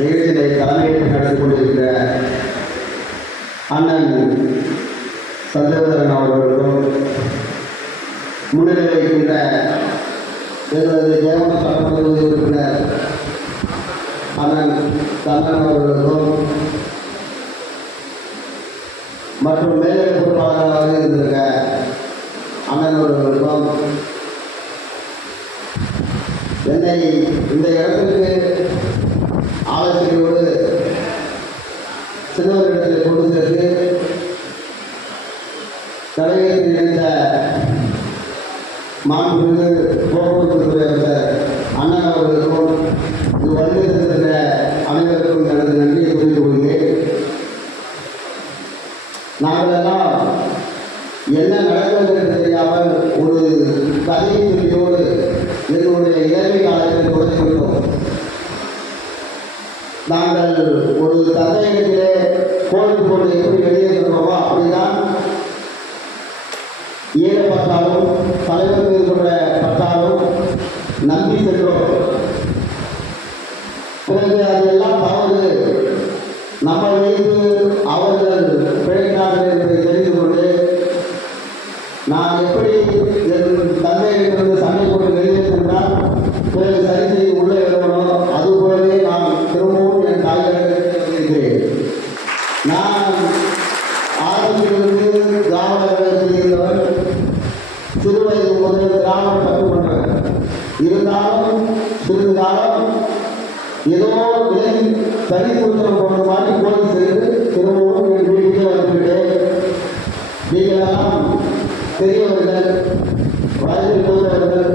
நிகழ்ச்சியை தலைமையை நடத்தி கொண்டிருக்கிற அண்ணன் சந்திரதரன் அவர்களுக்கும் முன்னிலை வைக்கின்ற எங்களது தேவன சட்டமன்ற உறுப்பினர் அண்ணன் கண்ணன் அவர்களுக்கும் மற்றும் மேல்நிலை பொறுப்பாளராக இருந்திருக்க அண்ணன் அவர்களுக்கும் என்னை இந்த இடத்திற்கு ஆலோசனையோடு சிறுவர்களிடத்தில் கொண்டு சேர்த்து தலைமையில் இணைந்த மாண்புமிகு போக்குவரத்து துறை அமைச்சர் அண்ணன் அவர்களுக்கும் இது வந்திருக்கின்ற அனைவருக்கும் எனது நன்றியை புரிந்து கொள்கிறேன். நாங்களெல்லாம் என்ன நடக்கிறது என்று தெரியாமல் ஒரு கதையை சொல்லியோடு எங்களுடைய இளமை காலத்தில் தொடங்கிவிட்டோம். நாங்கள் ஒரு தந்தையிடத்திலே கோவித்து கொண்டு எப்படி வெளியே சென்றோமோ அப்படிதான் ஈழப்பட்டாலும் தலைவர் மீது கொண்ட பட்டாலும் நம்பி சென்றோம். பிறகு அதெல்லாம் தவறு, நம்ம வைத்து அவர்கள் பிழைக்கிறார்கள் என்பதை தெரிந்து கொண்டு நான் எப்படி என் தந்தையிலிருந்து சண்டை போட்டு வெளியே சென்றால் பிறகு சரி செய்து உள்ளே வருவனோ அதுபோலவே நான் திரும்பவும் என் தாய்களிடத்தில் நான் ஆரம்பத்திலிருந்து கிராம வேலையில் இருந்தவர், சிறு வயது முதல் கிராமம் கற்றுக்கொண்டவர். இருந்தாலும் சிறிது காலம் ஏதோ விலகி தனி கொடுத்தனம் போன்ற மாதிரி கோரி செய்து திரும்பவும் என் வீட்டுக்கே வந்துவிட்டேன். நீங்களெல்லாம் பெரியவர்கள், வயதில் போகிறவர்கள்,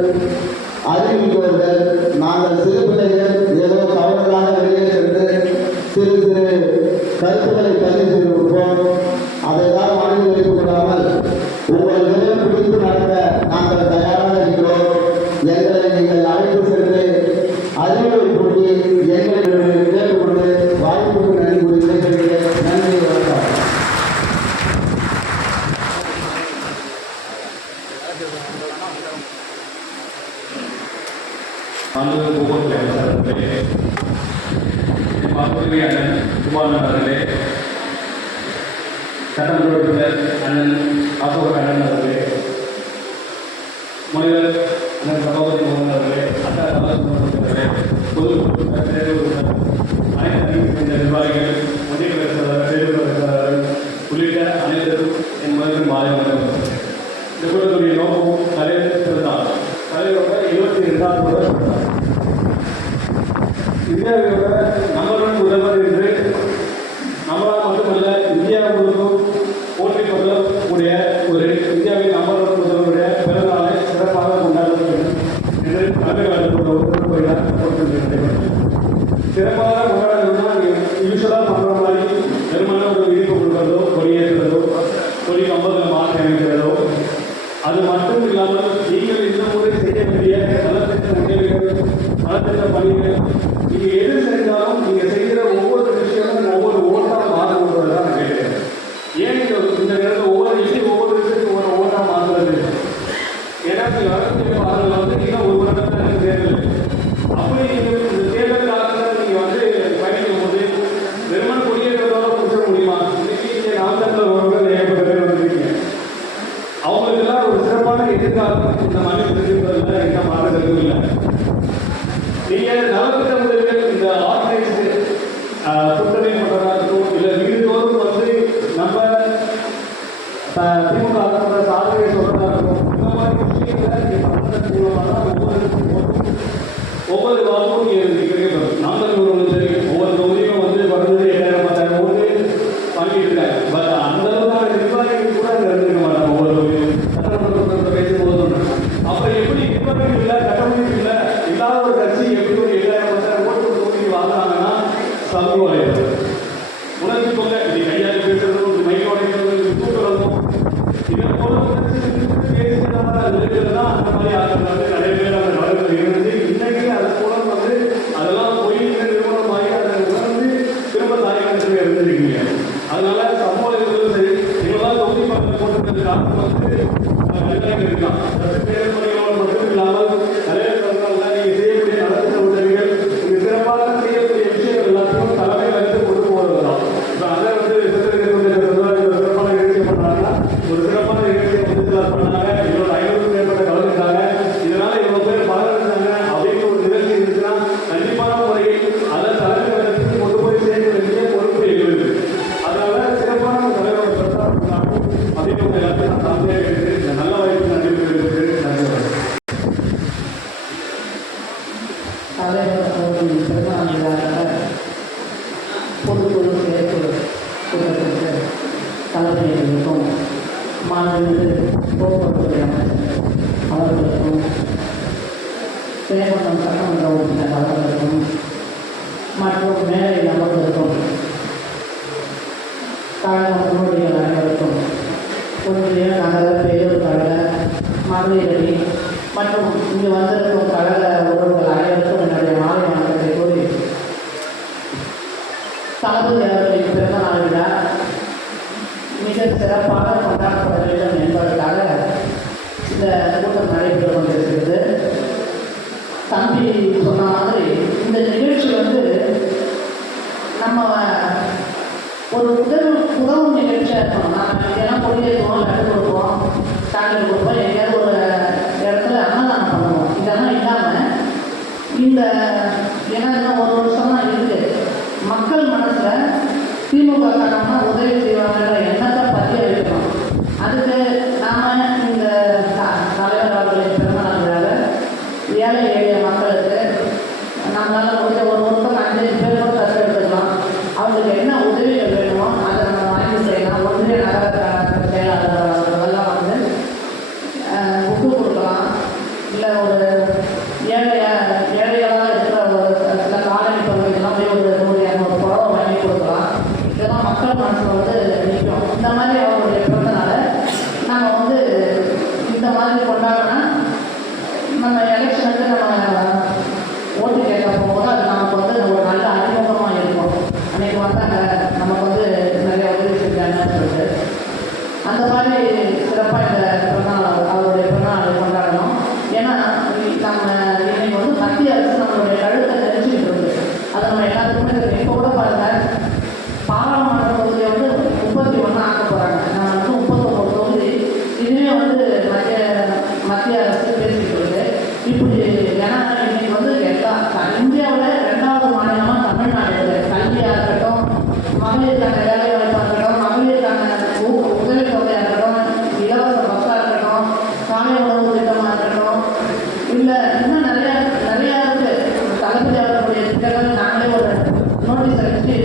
அறிவிப்பவர்கள், நாங்கள் சிறு பிள்ளைகள் ஏதோ தவறுதலாக வெளியே சென்று சிறு சிறு கருத்துக்களை பதிவு செய்திருப்போம். அதை தான் மனதில் வைத்துக் கொள்ளாமல் உங்கள் நிலம் பிடித்து நடக்க நாங்கள் தயாராக இருக்கிறோம். எங்களை நீங்கள் அழைத்து சென்று அறிவுரை கூட்டி எங்களிடம் கேட்டுக்கொண்டு வாய்ப்புக்கு நன்றி கூறி விடைபெறுகிறேன். நன்றி, வணக்கம். போக்குவரத்து அவர்களே, மாண்புமிகு அண்ணன் குமாரன் அவர்களே, சட்டமன்ற உறுப்பினர் அண்ணன் அசோக் அண்ணன் அவர்களே, முனைவர் அண்ணன் சபாபதி மோகன் அவர்களே, அண்ணா அவர்களே, பொது அனைத்து நிர்வாகிகள், மத்திய பேச்சாளர், தேர்தல் பேச்சாளர்கள் உள்ளிட்ட அனைவரும் என் முதலில் மாலை வணக்கம். இந்த கூட்டத்துடைய நோக்கம் தலைவரோட 22வது இந்தியாவோட நம்பர் முதல்வர் என்று நம்மளால் மட்டுமல்ல இந்தியா முழுவதும் போட்டி கொள்ளக்கூடிய ஒரு இந்தியாவின் நம்பர் முதல்வருடைய பிறந்தநாளை சிறப்பாக கொண்டாட வேண்டும் என்று தமிழக சிறப்பாக கொண்டாடணும்னா யூஸ்வலாக பண்ணுற மாதிரி வெறுமன ஒரு விதிப்பு கொடுக்கிறதோ, கொடியேற்றுறதோ, கொடி கம்பத்தில் மாற்றி அமைக்கிறதோ, அது மட்டும் இல்லாமல் நீங்கள் இந்த முறை செய்ய வேண்டிய நலத்திட்ட உதவிகள், நலத்திட்ட பணிகள், நீங்கள் எது செஞ்சாலும் நீங்கள் செய்கிற ஒவ்வொரு விஷயமும் ஒவ்வொரு ஓட்டாக மாறுவதை தான் நான் கேட்கிறேன். ஏன் இந்த நேரத்தில் ஒவ்வொரு விஷயத்தையும் ஒரு ஓட்டாக மாறுறது? ஏன்னா நீங்கள் வரக்கூடிய பாடல்கள் வந்து நீங்கள் ஒரு வருடத்தில் தேர்தல், அப்படி நீங்கள் இந்த தேர்தல் காலத்தில் நீங்கள் பயணிக்கும் போது வெறுமன் குடியேற்றதோட முடிச்சிட முடியுமா? இன்னைக்கு இங்கே நாமக்கல்ல ஒருவர் ஏகப்பட்ட பேர் வந்துருக்கீங்க. அவங்களுக்கெல்லாம் ஒரு சிறப்பான எதிர்காலம் இந்த மண்ணில் இருக்கிறதுல எந்த மாற்றங்களும் இல்லை. நீங்கள் நலத்திட்ட உதவிகள் இந்த ஆர்கனைஸ்டு கூட்டணி பண்ணுறதாகட்டும், இல்லை வீடுதோறும் வந்து நம்ம திமுக அரசோட சாதனை சொல்றதாகட்டும், இந்த மாதிரி விஷயங்களை நீங்கள் பண்ணுறது மூலமாக தான் ஒவ்வொரு வாரமும் நீங்கள் நாமக்கல் தெரியும். ஒவ்வொரு தொகுதியும் வந்து குறைஞ்சது 7000-10,000 ஓட்டு வாங்கிட்டு இருக்காங்க. பட் அந்த அளவுக்கான நிர்வாகிகள் கூட அங்கே இருந்துக்க மாட்டாங்க. ஒவ்வொரு தொகுதியும் சட்டமன்ற பேசும்போது அப்புறம் எப்படி நிர்வாகிகள் இல்லை, கட்டமைப்பு இல்லை, இல்லாத ஒரு கட்சி எப்படி ஒரு 7000-10,000 ஓட்டு தொகுதிக்கு வாங்கினாங்கன்னா சமூக வலைதளம் உணர்ச்சி போங்க. இது கையாளி பேசுறதும், இது மைக் உடைக்கிறதும், தூக்குறதும், இதன் போல பேசுகிறதா இருக்கிறதுனா அந்த மாதிரி ஆட்கள் வந்து நிறைய பேர் அந்த நாடுகள் இருந்து இன்னைக்கு அதன் மூலம் வந்து அதெல்லாம் போய் நிறுவனமாகி அதை உணர்ந்து திரும்ப தாய்நாட்டில் இருந்திருக்கீங்க. அதனால சமூக சரி இவங்களாம் தொகுதி மக்கள் போட்டுக்கிறதுக்கு காரணம் வந்து இருக்கான். தேர்தல் மட்டும் இல்லாமல் நிறைய நீங்கள் செய்யக்கூடிய நலத்திட்ட உதவிகள், நீங்கள் சிறப்பாக செய்யக்கூடிய விஷயங்கள் எல்லாத்தையும் சேவகம் சட்டமன்ற உறுப்பினர் அவர்களுக்கும் மற்றும் மேலை அமர்ந்திருக்கும் கழக முன்னோடிகள் அனைவருக்கும் ஒன்றிய நகர பேரூர் கழக மகளிரணி மற்றும் இங்கு வந்திருக்கும் கழக உறவுகள் அனைவருக்கும் என்னுடைய மாலை வணக்கத்தை கூறி தளபதி அவர்களின் பிறந்த நாள் விழா மிக சிறப்பாக கொண்டாடப்பட வேண்டும் என்பதற்காக இந்த கூட்டம் நடைபெற்று கொண்டிருக்கிறது. தம்பி சொன்ன மாதிரி இந்த நிகழ்ச்சி நம்ம ஒரு உதவும் நிகழ்ச்சியாக இருக்கணும். நம்ம இதெல்லாம் கொடியேற்றுவோம், லட்டு கொடுப்போம், சாக்லேட் கொடுப்போம், எங்கேயாவது ஒரு இடத்துல அன்னதானம் பண்ணுவோம். இதெல்லாம் இல்லாமல் இந்த ஏன்னா இன்னும் ஒரு வருஷம் தான் இருக்குது. மக்கள் மனசில் திமுக காரணம்னா உதவி செய்வாங்கன்ற எண்ணத்தை பதிய வைக்கணும். அதுக்கு நாம் இந்த தலைவர் அவர்களின் பிறந்தநாள் விழாவில் ஏழை எளிய மக்களுக்கு நம்மளால் முடிஞ்ச ஒரு ஒருத்தர் 5 பேர் கூட கற்று எடுத்துக்கலாம். அவங்களுக்கு என்ன உதவிகள் வேணுமோ அதை நம்ம வாங்கி செய்யலாம். ஒன்றிய நகர செயலாளர் அவர்களெல்லாம் புக்கு கொடுக்கலாம். இல்லை ஒரு ஏழைகளாக இருக்கிற ஒரு சில காலனி பகுதிகள்லாம் போய் ஒரு 100-200 புடவை வாங்கி கொடுக்கலாம். இதெல்லாம் மக்கள் மனசில் நிற்கும். இந்த மாதிரி அவருடைய பிறந்தநாளை நம்ம இந்த மாதிரி கொண்டாடினா நம்ம எலெக்ஷனுக்கு நம்ம ஓட்டு கேட்க போகும்போது அது நமக்கு ஒரு நல்ல அறிமுகமாக இருக்கும். அன்றைக்கி வந்தாங்க, நமக்கு நிறைய உதவி செஞ்சாங்கன்னு சொல்லிட்டு அந்த மாதிரி சிறப்பாக இந்த பிறந்தநாள் அவருடைய பிறந்தநாளை கொண்டாடணும். ஏன்னா நம்ம இன்னைக்கு மத்திய அரசு நம்மளுடைய கழுத்தை தெரிஞ்சுக்கிட்டு இருக்கு. அதை நம்ம எல்லாத்துக்குமே தெரியும். இப்போ கூட பாருங்கள், பாராளுமன்ற தொகுதியை 31 ஆக்க போகிறாங்க. நம்ம 39 தொகுதி இதுவே மத்திய அரசு பேசிக்கிட்டு இருக்கு. இப்படி ஏன்னா இன்னைக்கு எல்லா இந்தியாவில் 2வது மாநிலமாக தமிழ்நாடு இருக்குது. கல்வியாக இருக்கட்டும், மகளிருக்கான வேலை வாய்ப்பாக இருக்கட்டும், மகளிருக்கான உதவித்தொகையாக இருக்கட்டும், இலவச பஸ்ஸாக இருக்கட்டும், காலை உணவு திட்டமாக இருக்கட்டும், இல்லை இன்னும் நிறையா இருக்குது. தளபதி அவர்களுடைய திட்டங்கள் நாங்களே ஒரு நோட்டீஸ் அடிச்சு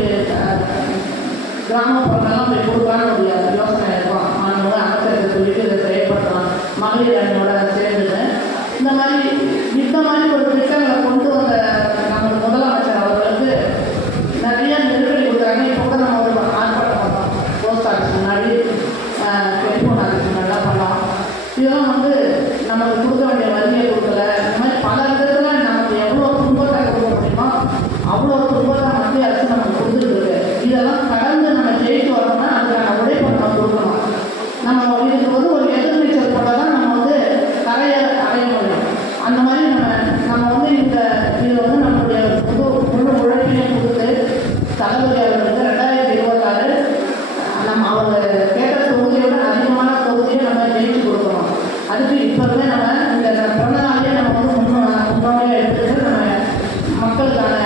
கிராமப்புறங்கள்லாம் போய் கொடுக்கலான்னு ஒரு யோசனை இருக்கும். மாண்புமிகு அமைச்சருக்கு சொல்லிட்டு இதை செயல்படுத்தலாம் மகளிர் அணியோட சேர்ந்துட்டு. இந்த மாதிரி ஒரு திட்டங்களை கொண்டு வந்த நம்ம முதலமைச்சர் அவர்களுக்கு நிறைய நெருக்கடி கொடுக்குறாங்க. இப்போ கூட நம்ம ஒரு ஆர்ப்பாட்டம் பண்ணோம், போஸ்ட் ஆஃபீஸ் முன்னாடி, டெலிஃபோன் ஆஃபீஸ் முன்னாடிலாம் பண்ணோம். இதெல்லாம் நமக்கு கொடுக்க வேண்டிய வரியை கொடுக்கல. இந்த மாதிரி பல விதத்தில் நமக்கு எவ்வளோ துன்பத்தை கொடுக்க முடியுமோ அவ்வளோ துன்பத்தை மத்திய அரசு நமக்கு கொடுத்துருக்கு. இதெல்லாம் கடந்து நம்ம ஜெயித்து வரணும்னா அதுக்கான உழைப்பை நம்ம கொடுக்கணும். நம்ம இதுக்கு ஒரு எதிர்நீச்சல் போட தான் நம்ம கரையை அடைய முடியும். அந்த மாதிரி நம்ம இந்த இதில் நம்மளுடைய முழு உழைப்பையும் கொடுத்து தளபதி அவர்களுக்கு 2026 நம்ம அவங்க கேட்ட தொகுதியோட அதிகமான தொகுதியை நம்ம ஜெயிச்சு கொடுக்கணும். அதுக்கு இப்போவே நம்ம இந்த பிறந்த நாளையே நம்ம முன்னோடியாக எடுத்துட்டு நம்ம மக்களுக்கான